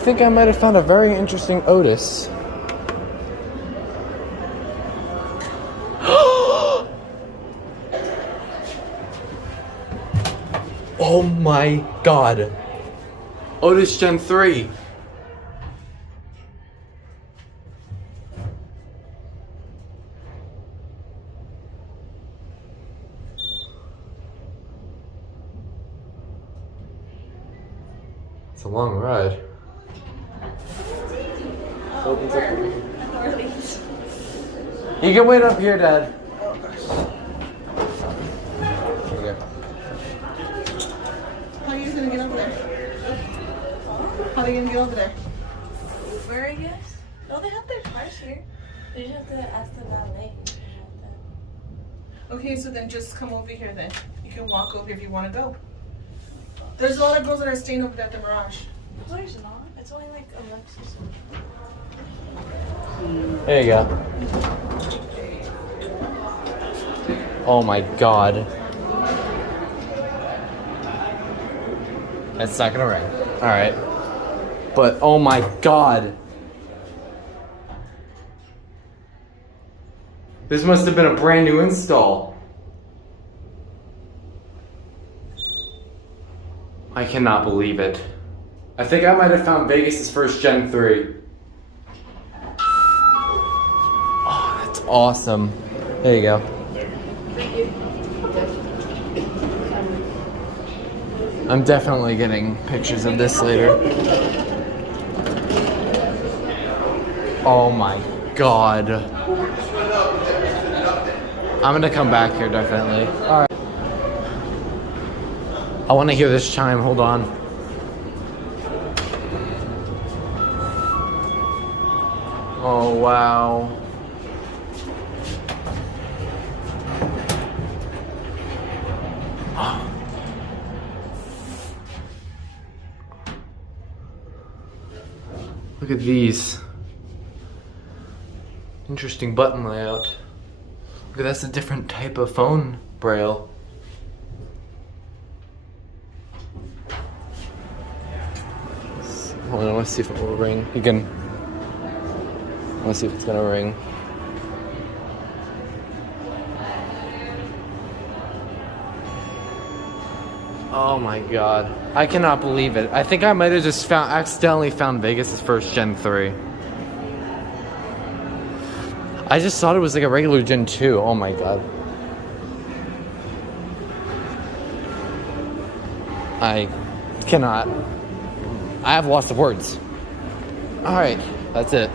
think I might have found a very interesting Otis. Oh my god. Otis Gen3. It's a long ride. Opens up. You can wait up here, Dad. Okay. How are you gonna get over there? How are you gonna get over there? Uber, I guess? No, they have their cars here. They just have to ask the valet. Okay, so then just come over here then. You can walk over if you want to go. There's a lot of girls that are staying over there at the Mirage. No, there's not. It's only like Alexis. There you go. Oh my god. It's not gonna rain. Alright. But oh my god. This must have been a brand new install. I cannot believe it. I think I might have found Vegas' first Gen 3. Oh, that's awesome. There you go. I'm definitely getting pictures of this later. Oh my god. I'm gonna come back here definitely. Alright. I wanna hear this chime, hold on. Oh wow. Look at these. Interesting button layout. Look, that's a different type of phone braille. Hold on, let's see if it will ring. You can. Let's see if it's gonna ring. Oh my god. I cannot believe it. I think I might have just accidentally found Vegas' first Gen 3. I just thought it was like a regular Gen 2. Oh my god. I cannot. I have lots of words. Alright, that's it.